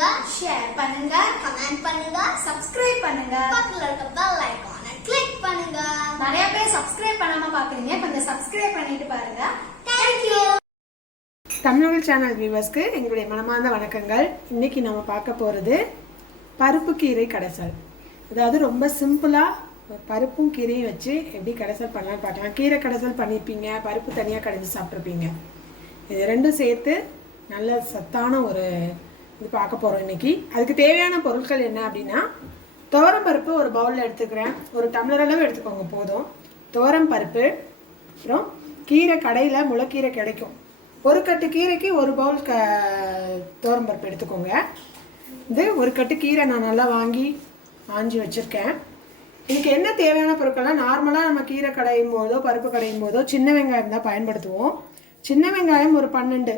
பண்ணுங்க ஷேர் பண்ணுங்க கமெண்ட் பண்ணுங்க சப்ஸ்கிரைப் பண்ணுங்க. பக்கத்துல இருக்க பெல் ஐகானை கிளிக் பண்ணுங்க. நிறைய பேர் சப்ஸ்கிரைப் பண்ணாம பாக்குறீங்க கொஞ்சம் சப்ஸ்கிரைப் பண்ணிட்டு பாருங்க. தேங்க்யூ தமிழக சேனல் வியூவர்ஸ்க்கு எங்களுடைய மனமார்ந்த வணக்கங்கள். இன்னைக்கு நம்ம பார்க்க போகிறது பருப்பு கீரை கடைசல். அதாவது ரொம்ப சிம்பிளாக பருப்பும் கீரையும் வச்சு எப்படி கடைசல் பண்ணலாம்னு பார்க்கலாம். கீரை கடைசல் பண்ணியிருப்பீங்க பருப்பு தனியாக கடைஞ்சி சாப்பிட்ருப்பீங்க இது ரெண்டும் சேர்த்து நல்ல சத்தான ஒரு இது பார்க்க போகிறோம் இன்னைக்கு. அதுக்கு தேவையான பொருட்கள் என்ன அப்படின்னா துவரம் பருப்பு ஒரு பவுலில் எடுத்துக்கிறேன். ஒரு டம்ளர் அளவு எடுத்துக்கோங்க போதும். துவரம் பருப்பு அப்புறம் கீரை கடையில் முளைக்கீரை கிடைக்கும். ஒரு கட்டு கீரைக்கு ஒரு பவுல் க துவரம் பருப்பு எடுத்துக்கோங்க. இது ஒரு கட்டு கீரை நான் நல்லா வாங்கி ஆஞ்சி வச்சுருக்கேன். இதுக்கு என்ன தேவையான பொருட்கள்லாம் நார்மலாக நம்ம கீரை கடையும் போதோ பருப்பு கடையும் போதோ சின்ன வெங்காயம் தான் பயன்படுத்துவோம். சின்ன வெங்காயம் ஒரு பன்னெண்டு.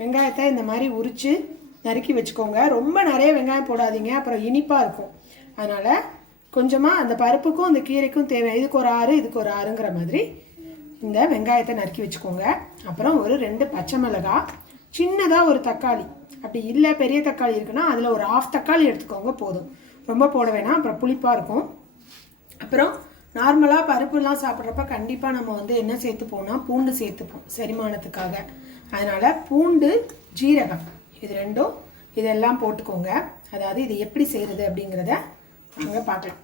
வெங்காயத்தை இந்த மாதிரி உரித்து நறுக்கி வச்சுக்கோங்க. ரொம்ப நிறைய வெங்காயம் போடாதீங்க. அப்புறம் இனிப்பாக இருக்கும். அதனால் கொஞ்சமாக அந்த பருப்புக்கும் அந்த கீரைக்கும் தேவை. இதுக்கு ஒரு ஆறு இதுக்கு ஒரு ஆறுங்கிற மாதிரி இந்த வெங்காயத்தை நறுக்கி வச்சுக்கோங்க. அப்புறம் ஒரு ரெண்டு பச்சை மிளகாய் சின்னதாக ஒரு தக்காளி. அப்படி இல்லை பெரிய தக்காளி இருக்குன்னா அதில் ஒரு ஆஃப் தக்காளி எடுத்துக்கோங்க போதும். ரொம்ப போட வேணாம். அப்புறம் புளிப்பாக இருக்கும். அப்புறம் நார்மலாக பருப்புலாம் சாப்பிட்றப்ப கண்டிப்பாக நம்ம வந்து என்ன சேர்த்துப்போம்னா பூண்டு சேர்த்துப்போம் செரிமானத்துக்காக. அதனால் பூண்டு ஜீரகம். இது ரெண்டும் இதெல்லாம் போட்டுக்கோங்க. அதாவது இது எப்படி செய்கிறது அப்படிங்கிறத நாங்கள் பார்க்கலாம்.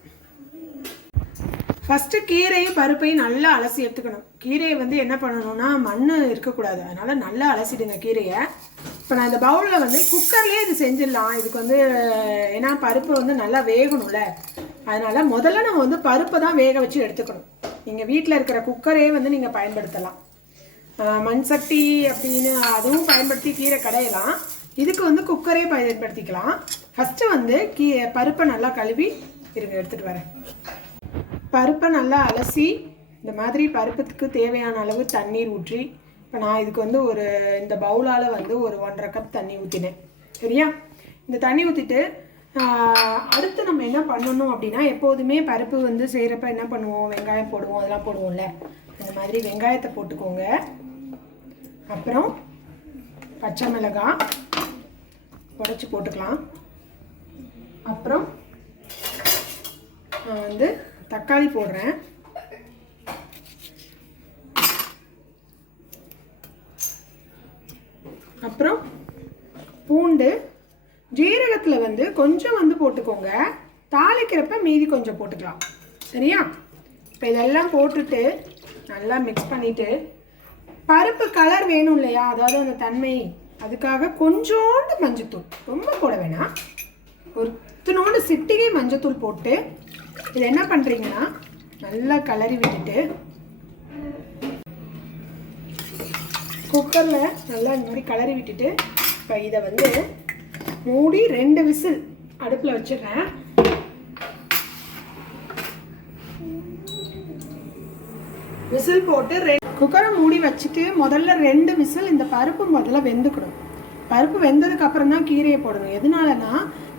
ஃபஸ்ட்டு கீரையும் பருப்பையும் நல்லா அலசி எடுத்துக்கணும். கீரையை வந்து என்ன பண்ணணும்னா மண் இருக்கக்கூடாது. அதனால் நல்லா அலசிடுங்க கீரையை. இப்போ நான் இந்த பவுலில் வந்து குக்கர்லேயே இது செஞ்சிடலாம். இதுக்கு வந்து ஏன்னா பருப்பு வந்து நல்லா வேகணும்ல. அதனால் முதல்ல நம்ம வந்து பருப்பை தான் வேக வச்சு எடுத்துக்கணும். நீங்கள் வீட்டில் இருக்கிற குக்கரே வந்து நீங்கள் பயன்படுத்தலாம். மண்சட்டி மண் சட்டி அப்படின்னு அதுவும் பயன்படுத்தி கீரை கடையலாம். இதுக்கு வந்து குக்கரே பயன்படுத்திக்கலாம். ஃபஸ்ட்டு வந்து கீ பருப்பை நல்லா கழுவி இருங்க எடுத்துகிட்டு வரேன். பருப்பை நல்லா அலசி இந்த மாதிரி பருப்புக்கு தேவையான அளவு தண்ணீர் ஊற்றி இப்போ நான் இதுக்கு வந்து ஒரு இந்த பவுலால் வந்து ஒரு ஒன்றரை கப் தண்ணி ஊற்றினேன் சரியா? இந்த தண்ணி ஊற்றிட்டு அடுத்து நம்ம என்ன பண்ணணும் அப்படின்னா எப்போதுமே பருப்பு வந்து செய்கிறப்ப என்ன பண்ணுவோம்? வெங்காயம் போடுவோம் அதெல்லாம் போடுவோம்ல. அந்த மாதிரி வெங்காயத்தை போட்டுக்கோங்க. அப்புறம் பச்சை மிளகாய் உடச்சி போட்டுக்கலாம். அப்புறம் நான் வந்து தக்காளி போடுறேன். அப்புறம் பூண்டு ஜீரகத்தில் வந்து கொஞ்சம் வந்து போட்டுக்கோங்க. தாளிக்கிறப்ப மீதி கொஞ்சம் போட்டுக்கலாம். சரியா? இப்போ இதெல்லாம் போட்டுட்டு நல்லா மிக்ஸ் பண்ணிவிட்டு பருப்பு கலர் வேணும் இல்லையா? அதாவது அந்த தன்மை அதுக்காக கொஞ்சோண்டு மஞ்சத்தூள். ரொம்ப போட வேணாம். ஒரு இத்தினோண்டு சிட்டிகை மஞ்சத்தூள் போட்டு இது என்ன பண்ணுறீங்கன்னா நல்லா கலரி விட்டுட்டு குக்கரில் நல்லா இந்த மாதிரி கலரி விட்டுட்டு இப்போ இதை வந்து மூடி ரெண்டு விசில் அடுப்பில் வச்சிடுறேன். விசில் போட்டு ரெ குக்கரை மூடி வச்சுட்டு முதல்ல ரெண்டு விசில் இந்த பருப்பு முதல்ல வெந்துக்கணும். பருப்பு வெந்ததுக்கு அப்புறம் தான் கீரையை போடணும். எதனாலனா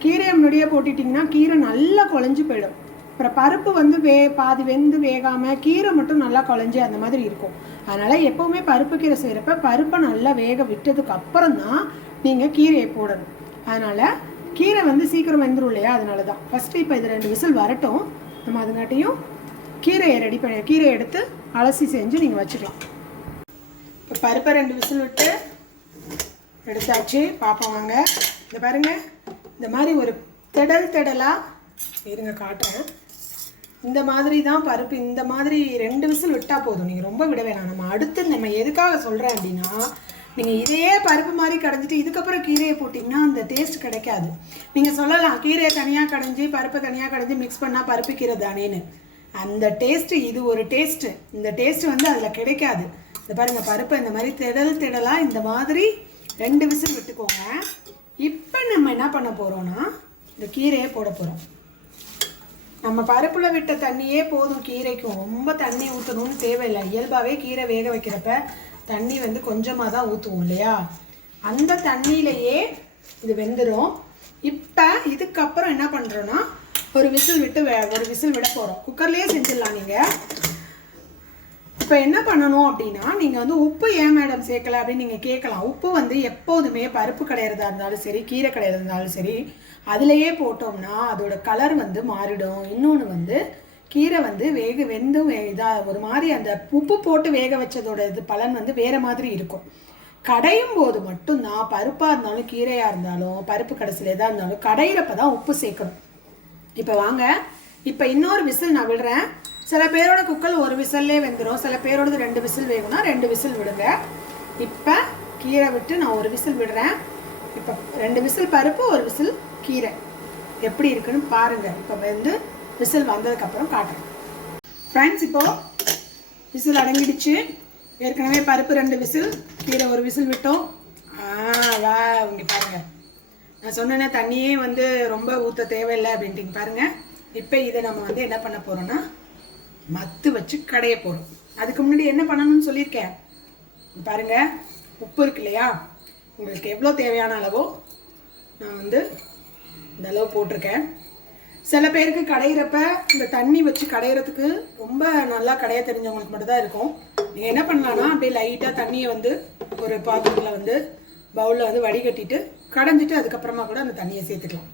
கீரையை முன்னாடியே போட்டுட்டிங்கன்னா கீரை நல்லா குழஞ்சி போயிடும். அப்புறம் பருப்பு வந்து வே பாதி வெந்து வேகாமல் கீரை மட்டும் நல்லா குழஞ்சி அந்த மாதிரி இருக்கும். அதனால் எப்போவுமே பருப்பு கீரை செய்கிறப்ப பருப்பை நல்லா வேக விட்டதுக்கு அப்புறம் தான் நீங்கள் கீரையை போடணும். அதனால் கீரை வந்து சீக்கிரம் வெந்துடும் இல்லையா? அதனால தான் ஃபஸ்ட்டு இப்போ இது ரெண்டு விசில் வரட்டும். நம்ம அதுங்காட்டியும் கீரையை ரெடி பண்ணி கீரையை எடுத்து அலசி செஞ்சு நீங்கள் வச்சுக்கலாம். இப்போ பருப்பை ரெண்டு விசில் விட்டு எடுத்தாச்சு. பார்ப்போம் வாங்க. இந்த பாருங்க இந்த மாதிரி ஒரு திடல் திடலாக இருங்க காட்டுறேன். இந்த மாதிரி தான் பருப்பு இந்த மாதிரி ரெண்டு விசில் விட்டால் போதும். நீங்கள் ரொம்ப விட வேணாம். நம்ம அடுத்து நம்ம எதுக்காக சொல்கிறேன் அப்படின்னா நீங்கள் இதையே பருப்பு மாதிரி கடைஞ்சிட்டு இதுக்கப்புறம் கீரையை போட்டிங்கன்னா அந்த டேஸ்ட் கிடைக்காது. நீங்கள் சொல்லலாம் கீரையை தனியாக கடைஞ்சி பருப்பை தனியாக கடைஞ்சி மிக்ஸ் பண்ணால் பருப்பு கீரை தானேன்னு. அந்த டேஸ்ட்டு இது ஒரு டேஸ்ட்டு இந்த டேஸ்ட்டு வந்து அதில் கிடைக்காது. இந்த பாருங்கள் பருப்பை இந்த மாதிரி திடல் திடலாக இந்த மாதிரி ரெண்டு விசில் விட்டுக்கோங்க. இப்போ நம்ம என்ன பண்ண போகிறோன்னா இந்த கீரையை போட போகிறோம் நம்ம பருப்பில் விட்ட தண்ணியே போதும் கீரைக்கும். ரொம்ப தண்ணி ஊற்றணும்னு தேவையில்லை. இயல்பாகவே கீரை வேக வைக்கிறப்ப தண்ணி வந்து கொஞ்சமாக தான் ஊற்றுவோம் இல்லையா? அந்த தண்ணியிலையே இது வெந்துடும் இப்போ இதுக்கப்புறம் என்ன பண்ணுறோன்னா ஒரு விசில் விட்டு வே- ஒரு விசில் விட போகிறோம் குக்கர்லேயே செஞ்சிடலாம் நீங்கள் இப்போ என்ன பண்ணணும் அப்படின்னா நீங்கள் வந்து உப்பு ஏன் மேடம் சேர்க்கல அப்படின்னு நீங்கள் கேட்கலாம். உப்பு வந்து எப்போதுமே பருப்பு கடையிறதா இருந்தாலும் சரி கீரை கடையிறதா இருந்தாலும் சரி அதுலேயே போட்டோம்னா அதோட கலர் வந்து மாறிடும். இன்னொன்று வந்து கீரை வந்து வேக வெந்தும் இதாக ஒரு மாதிரி அந்த உப்பு போட்டு வேக வச்சதோட இது பலன் வந்து வேறு மாதிரி இருக்கும். கடையும் போது மட்டும்தான் பருப்பாக இருந்தாலும் கீரையாக இருந்தாலும் பருப்பு கடைசியில் எதாக இருந்தாலும் கடையிறப்ப தான் உப்பு சேர்க்கணும். இப்போ வாங்க. இப்போ இன்னொரு விசில் நான் விடுறேன். சில பேரோட குக்கர் ஒரு விசில்லே வெந்துடும் சில பேரோடது ரெண்டு விசில் வேகும்னா ரெண்டு விசில் விடுங்க. இப்போ கீரை விட்டு நான் ஒரு விசில் விடுறேன். இப்போ ரெண்டு விசில் பருப்பு ஒரு விசில் கீரை. எப்படி இருக்குன்னு பாருங்கள் இப்போ வந்து விசில் வந்ததுக்கப்புறம் காட்டுறேன். ஃப்ரெண்ட்ஸ் இப்போது விசில் அடங்கிடுச்சு. ஏற்கனவே பருப்பு ரெண்டு விசில் கீரை ஒரு விசில் விட்டோம். ஆ வா இங்கே பாருங்கள் நான் சொன்னேன்னா தண்ணியே வந்து ரொம்ப ஊற்ற தேவையில்லை அப்படின்ட்டு பாருங்கள் இப்போ இதை நம்ம வந்து என்ன பண்ண போகிறோம்னா மத்து வச்சு கடைய போகிறோம் அதுக்கு முன்னாடி என்ன பண்ணணும்னு சொல்லியிருக்கேன். பாருங்கள் உப்பு இருக்கு இல்லையா? உங்களுக்கு எவ்வளோ தேவையான அளவோ நான் வந்து இந்த அளவு போட்டிருக்கேன். சில பேருக்கு கடையிறப்ப இந்த தண்ணி வச்சு கடையிறதுக்கு ரொம்ப நல்லா கடைய தெரிஞ்சவங்களுக்கு மட்டும்தான் இருக்கும். நீங்கள் என்ன பண்ணலான்னா அப்படியே லைட்டாக தண்ணியை வந்து ஒரு பாத்திரத்தில் வந்து பவுலில் வந்து வடிகட்டிட்டு கடைஞ்சிட்டு அதுக்கப்புறமா கூட அந்த தண்ணியை சேர்த்துக்கலாம்.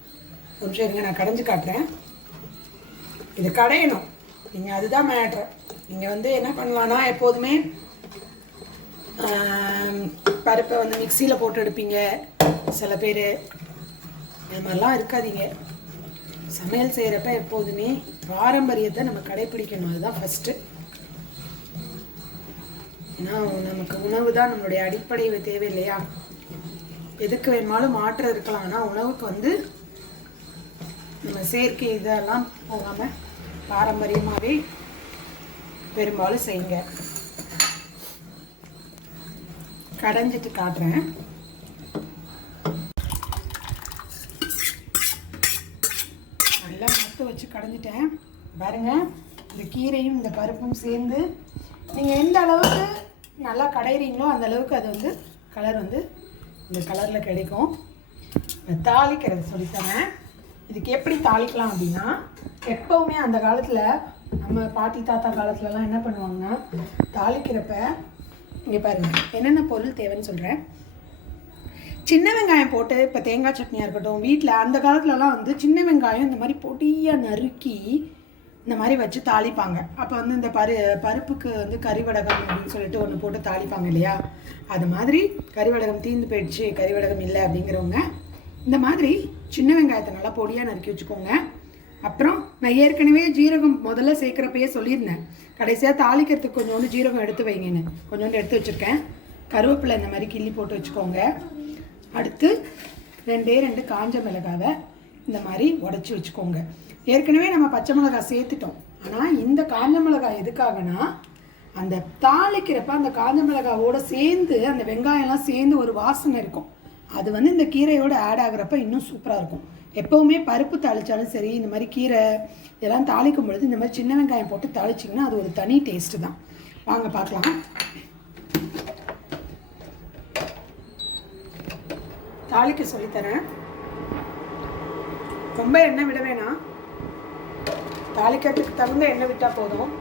ஒரு நிமிஷம் இருங்க நான் கடைஞ்சு காட்டுறேன். இது கடையணும். நீங்கள் அதுதான் மேட்ரு நீங்கள் வந்து என்ன பண்ணலான்னா எப்போதுமே பருப்பை வந்து மிக்சியில் போட்டு எடுப்பீங்க. சில பேர் அது மாதிரிலாம் இருக்காதீங்க. சமையல் செய்கிறப்ப எப்போதுமே பாரம்பரியத்தை நம்ம கடைப்பிடிக்கணும். அதுதான் ஃபஸ்ட்டு ஏன்னா நமக்கு உணவு தான் நம்மளுடைய அடிப்படை தேவை இல்லையா? எதுக்கு வேணுமாலும் மாற்றம் இருக்கலாம். ஆனால் உணவுக்கு வந்து நம்ம செயற்கை இதெல்லாம் போகாமல் பாரம்பரியமாகவே பெரும்பாலும் செய்யுங்க. கடைஞ்சிட்டு காட்டுறேன். நல்லா மத்து வச்சு கடைஞ்சிட்டேன். பாருங்க இந்த கீரையும் இந்த பருப்பும் சேர்ந்து நீங்கள் எந்த அளவுக்கு நல்லா கடையிறீங்களோ அந்த அளவுக்கு அது வந்து கலர் வந்து இந்த கலரில் கிடைக்கும். தாளிக்கிறது தாளிக்கிறது சொல்லித்தரேன் இதுக்கு எப்படி தாளிக்கலாம் அப்படின்னா எப்போவுமே அந்த காலத்தில் நம்ம பாட்டி தாத்தா காலத்துலலாம் என்ன பண்ணுவாங்கன்னா தாளிக்கிறப்ப இங்கே பாருங்கள் என்னென்ன பொருள் தேவைன்னு சொல்கிறேன் சின்ன வெங்காயம் போட்டு இப்போ தேங்காய் சட்னியாக இருக்கட்டும் வீட்டில் அந்த காலத்துலலாம் வந்து சின்ன வெங்காயம் இந்த மாதிரி பொடியாக நறுக்கி இந்த மாதிரி வச்சு தாளிப்பாங்க. அப்போ வந்து இந்த பரு பருப்புக்கு வந்து கறிவடகம் அப்படின்னு சொல்லிட்டு ஒன்று போட்டு தாளிப்பாங்க இல்லையா? அது மாதிரி கறிவடகம் தீர்ந்து போயிடுச்சு கறிவடகம் இல்லை அப்படிங்கிறவங்க இந்த மாதிரி சின்ன வெங்காயத்தை நல்லா பொடியாக நறுக்கி வச்சுக்கோங்க. அப்புறம் நான் ஏற்கனவே ஜீரகம் முதல்ல சேர்க்குறப்பயே சொல்லியிருந்தேன். கடைசியாக தாளிக்கிறதுக்கு கொஞ்சோண்டு ஜீரகம் எடுத்து வைங்கன்னு. கொஞ்சோண்டு எடுத்து வச்சுருக்கேன். கருவேப்பிலை இந்த மாதிரி கிள்ளி போட்டு வச்சுக்கோங்க. அடுத்து ரெண்டே ரெண்டு காஞ்ச மிளகாவை இந்த மாதிரி உடச்சி வச்சுக்கோங்க. ஏற்கனவே நம்ம பச்சை மிளகாய் சேர்த்துட்டோம். ஆனால் இந்த காஞ்ச மிளகாய் எதுக்காகனா அந்த தாளிக்கிறப்ப அந்த காஞ்ச மிளகாவோட சேர்ந்து அந்த வெங்காயம்லாம் சேர்ந்து ஒரு வாசனை இருக்கும். அது வந்து இந்த கீரையோட ஆட் ஆகுறப்ப இன்னும் சூப்பராக இருக்கும். எப்போவுமே பருப்பு தாளித்தாலும் சரி இந்த மாதிரி கீரை இதெல்லாம் தாளிக்கும் பொழுது இந்த மாதிரி சின்ன வெங்காயம் போட்டு தாளிச்சிங்கன்னா அது ஒரு தனி டேஸ்ட்டு தான். வாங்க பார்க்கலாம். தாளிக்க சொல்லித்தரேன். ரொம்ப எண்ணெய் விட வேணாம். தாளிக்கிறதுக்கு தகுந்த எண்ணெய் விட்டால் போதும்.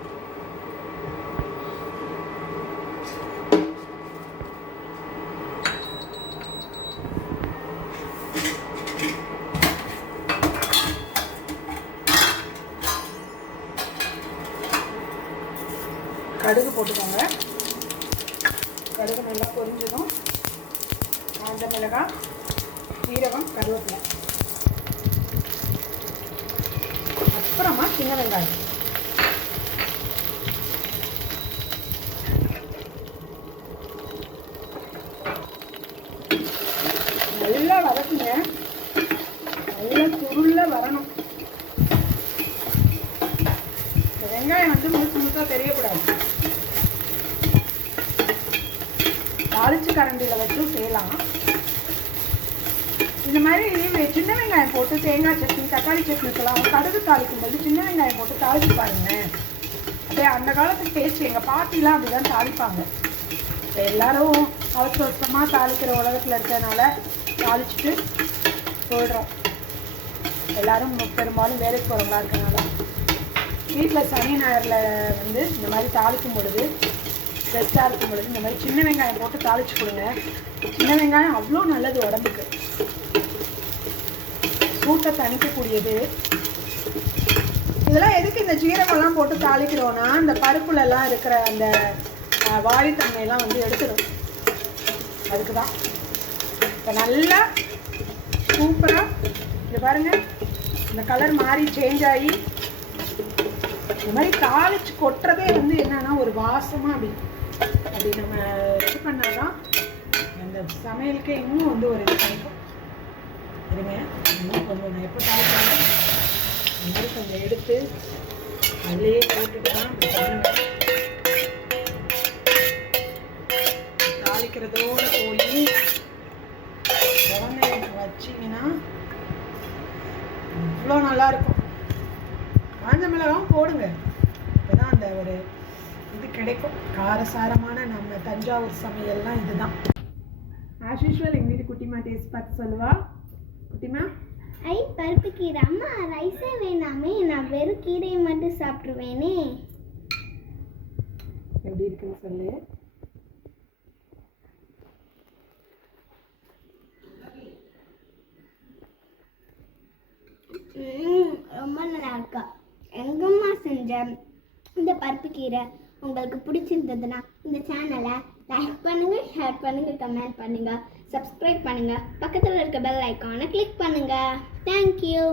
கடுகு போட்டுக்கோங்க. கடுகு நல்லா பொரிஞ்சதும் காஞ்ச மிளகாய் சீரகம் கருவேப்பிலை அப்புறமா சின்ன வெங்காயம். நல்லா வதக்குங்க. நல்லா சுருள வரணும். வெங்காயம் வந்து முழுசு முழுசாக தெரியக்கூடாது தாளிச்சு கரண்டியில் வச்சும் செய்யலாம். இந்த மாதிரி சின்ன வெங்காயம் போட்டு தேங்காய் சட்னி தக்காளி சட்னிக்கெல்லாம் கடுகு தாளிக்கும் போது சின்ன வெங்காயம் போட்டு தாளிச்சு பாருங்க. அப்படியே அந்த காலத்து டேஸ்ட் எங்கள் பாட்டிலாம் அப்படி தான் தாளிப்பாங்க. இப்போ எல்லாரும் அவசர அவசரமாக தாளிக்கிற உலகத்தில் இருக்கிறதுனால தாளிச்சுட்டு போயிடுறோம். எல்லாரும் பெரும்பாலும் வேலைக்கு போகிறவங்களா இருக்கனால வீட்டில் சனி ஞாயிறில் வந்து இந்த மாதிரி தாளிக்கும் பொழுது பெஸ்ட்டாக இருக்கும் பொழுது இந்த மாதிரி சின்ன வெங்காயம் போட்டு தாளிச்சு கொடுங்க. சின்ன வெங்காயம் அவ்வளோ நல்லது உடம்புக்கு. சூட்டை தணிக்கக்கூடியது இதெல்லாம் எதுக்கு இந்த ஜீரகம்லாம் போட்டு தாளிக்கிறோன்னா இந்த பருப்புலலாம் இருக்கிற அந்த அஹ், வாடித்தன்மையெல்லாம் வந்து எடுத்துடும் அதுக்கு தான் இப்போ நல்லா சூப்பராக இது பாருங்க இந்த கலர் மாறி சேஞ்ச் ஆகி இந்த மாதிரி தாளிச்சு கொட்டுறதே வந்து என்னன்னா ஒரு வாசமாக அப்படி அப்படி நம்ம இது பண்ணால் தான் அந்த சமையலுக்கே இன்னும் வந்து ஒரு இது கிடைக்கும். இருங்க இன்னும் கொஞ்சம் நான் எப்போ தாளிச்சாலும் இந்த மாதிரி கொஞ்சம் எடுத்து அதிலே போட்டுட்டு தான் இப்படி பண்ணுவேன் போய் குழந்தைங்க வச்சிங்கன்னா இவ்வளோ நல்லா இருக்கும். காஞ்ச மிளகாவும் போடுங்க. இப்போதான் அந்த ஒரு இது கிடைக்கும். காரசாரமான நம்ம தஞ்சாவூர் சமையல்லாம் இதுதான். ஆஸ் யூஸ்வல் எங்கள் வீட்டு குட்டிமா டேஸ்ட் பார்த்து சொல்லுவாள் குட்டிமா? ஐ பருப்பு கீரை. அம்மா ரைஸே வேணாமே. நான் வெறும் கீரையை மட்டும் சாப்பிட்ருவேனே எப்படி இருக்குன்னு சொல்லு. ரொம்ப நல்லா இருக்கா. எங்கம்மா செஞ்ச இந்த பருப்பு கீரை உங்களுக்கு பிடிச்சிருந்ததுன்னா இந்த சேனலை லைக் பண்ணுங்க ஷேர் பண்ணுங்க கமெண்ட் பண்ணுங்க. சப்ஸ்கிரைப் பண்ணுங்கள் பக்கத்தில் இருக்க பெல் ஐக்கானை கிளிக் பண்ணுங்கள் தேங்க்யூ